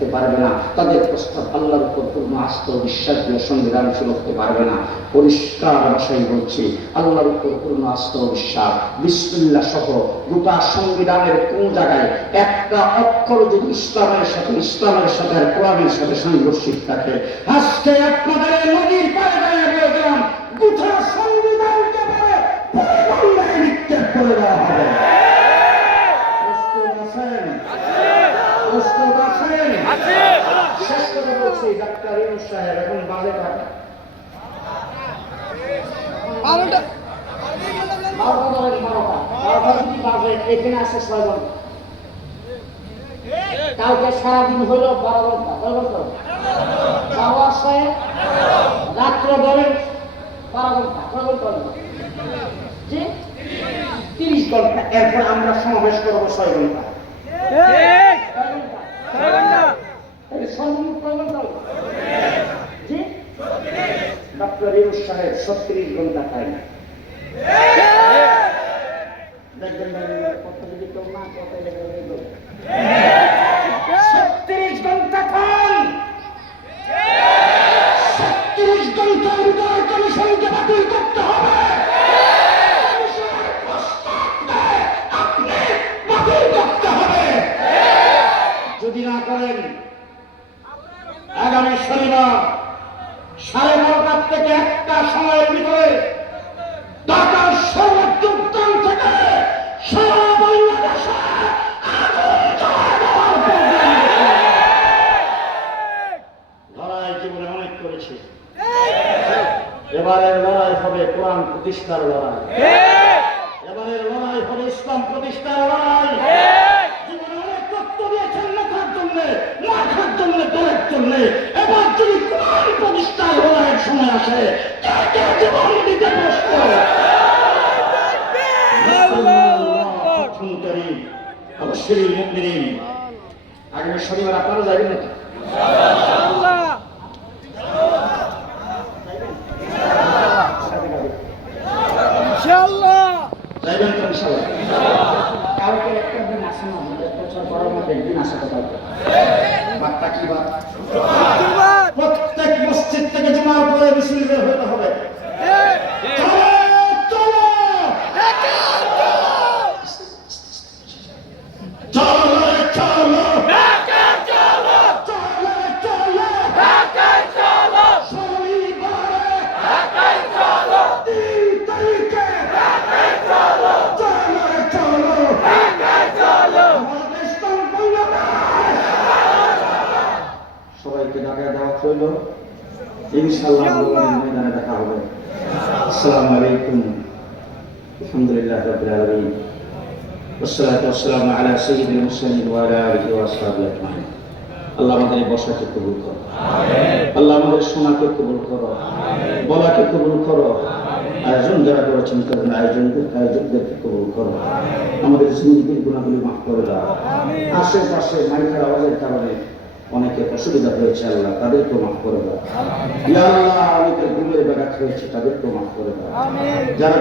থাকতে পারবে না, তাদের প্রস্তাব আল্লাহর উপর পূর্ণ আস্থা ও বিশ্বাস দিয়ে সংবিধান সুরক্ষতে পারবে না। পরিষ্কার ভাষায় বলছি, আল্লাহর উপর পূর্ণ আস্থা ও বিশ্বাস, বিসমিল্লাহ সহ গোটা সংবিধানের কোন জায়গায় একটা অক্ষর যদি ইসলামের সাথে আর কোরআনের সাথে সাংঘর্ষিক থাকে, আজকে আপনাদের নদীর পায়ে দাঁড়িয়ে বলে দিলাম, গোটা সংবিধানকে পরিবর্তনে নিক্ষেপ করে দেওয়া হবে। শেষ করে বলছি, ডাক্তার ইউনূস সাহেব এখন বাজে টাকা এখানে আছে 6 ঘন্টা, কাউকে সারাদিন হইল 12 ঘন্টা, 12 ঘন্টা যাওয়ার সময় রাত্র ধরে 12 ঘন্টা, 12 ঘন্টা জি 30 ঘন্টা। এরপর আমরা সমাবেশ করবো 6 ঘন্টা, ডক্টর ইউনূস সাহেব 36 ঘন্টা খায় না। দেখবেন 36 ঘন্টা খান, 36 ঘন্টার ভিতরে কমিশনকে বাতিল করতে হবে। আপনি বাতিল করতে হবে। যদি না করেন, আগামী শনিবার 9:30 থেকে 1টা সময়ের ভিতরে ঢাকার সর্বোচ্চ উত্তর থেকে সারা বাংলাদেশে লড়াই জীবনে অনেক করেছে, এবারের লড়াই হবে কোরআন প্রতিষ্ঠার লড়াই, এবারের লড়াই হবে ইসলাম প্রতিষ্ঠার লড়াই। জীবনে অনেক রক্ত দিয়েছেন লেখার জন্য, মাথার জন্য, দলের জন্য। এবার যদি কোরআন প্রতিষ্ঠার লড়াইয়ের সময় আসে, কে কে জীবন দিতে প্রস্তুত? অবশ্যই মুমিন। আগামী শনিবার আপনারা যাবেন নাকি? যাইবেন তো ইনশাআল্লাহ? কালকে একটা দিন আসে না, বছর পরের মধ্যে একদিন আসে কথা বার্তা কি বাত? প্রত্যেক মসজিদ থেকে জুমার পরে মিছিল বের হতে হবে। সবাইকে ঢাকায় দাওয়াত রইল, ইনশাআল্লাহ ময়দানে দেখা হবে। আসসালামু আলাইকুম, আলহামদুলিল্লাহি রাব্বিল আলামিন, ওয়াসসালাতু ওয়াসসালামু আলা সাইয়্যিদিল মুরসালিন ওয়া আলা আলিহি ওয়া আসহাবিহি আজমাইন। আল্লাহ আমাদের বসাকে কবুল করো, আল্লাহ আমাদের শোনাকে কবুল করো, বলাকে কবুল করো, আয়োজন যারা করেছেন তাদের আয়োজকদেরকে কবুল করো, আমাদের জিন্দেগির গুনাহগুলি মাফ করে দাও। আশেপাশে মাইকের আওয়াজের কারণে অনেকের অসুবিধা হয়েছে, আল্লাহ তাদেরকেও মাফ করে দাও। ইয়া আল্লাহ, অনেকের ঘুমের ব্যাঘাত হয়েছে, তাদেরকেও মাফ করে দাও। যারা